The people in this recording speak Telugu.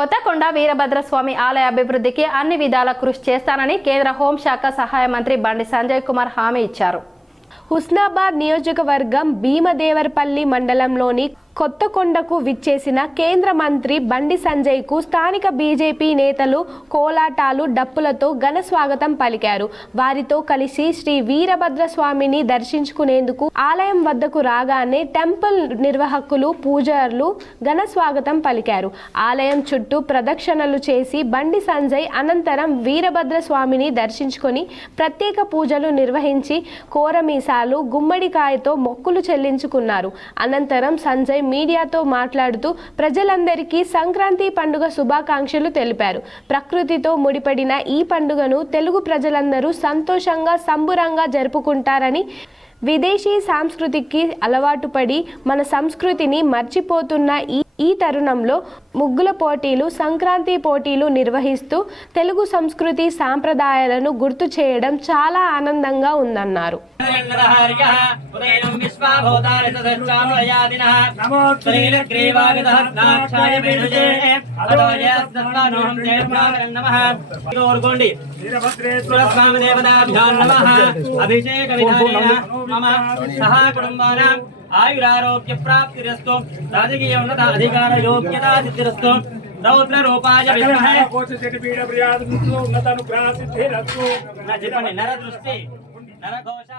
కొత్తకొండ వీరభద్రస్వామి ఆలయ అభివృద్ధికి అన్ని విధాల కృషి చేస్తానని కేంద్ర హోంశాఖ సహాయ మంత్రి బండి సంజయ్ కుమార్ హామీ ఇచ్చారు. హుస్నాబాద్ నియోజకవర్గం భీమదేవరపల్లి మండలంలోని కొత్తకొండకు విచ్చేసిన కేంద్ర మంత్రి బండి సంజయ్కు స్థానిక బీజేపీ నేతలు కోలాటాలు డప్పులతో ఘన స్వాగతం పలికారు. వారితో కలిసి శ్రీ వీరభద్రస్వామిని దర్శించుకునేందుకు ఆలయం వద్దకు రాగానే టెంపుల్ నిర్వాహకులు పూజారులు ఘన స్వాగతం పలికారు. ఆలయం చుట్టూ ప్రదక్షిణలు చేసి బండి సంజయ్ అనంతరం వీరభద్రస్వామిని దర్శించుకొని ప్రత్యేక పూజలు నిర్వహించి కోరమీసాలు గుమ్మడికాయతో మొక్కులు చెల్లించుకున్నారు. అనంతరం సంజయ్ మీడియాతో మాట్లాడుతూ ప్రజలందరికీ సంక్రాంతి పండుగ శుభాకాంక్షలు తెలిపారు. ప్రకృతితో ముడిపడిన ఈ పండుగను తెలుగు ప్రజలందరూ సంతోషంగా సంబురంగా జరుపుకుంటారని, విదేశీ సంస్కృతికి అలవాటు పడి మన సంస్కృతిని మర్చిపోతున్న ఈ తరుణంలో ముగ్గుల పోటీలు, సంక్రాంతి పోటీలు నిర్వహిస్తూ తెలుగు సంస్కృతి సాంప్రదాయాలను గుర్తు చేయడం చాలా ఆనందంగా ఉందన్నారు. आयुरारोग्य प्राप्तिरस्तु राजकीय उन्नत अधिकार योग्यता सिद्धिरस्तु रौद्र रूपाय विद्महे उन्नत अनुग्रह सिद्धिरस्तु नरदृष्टि नरघोष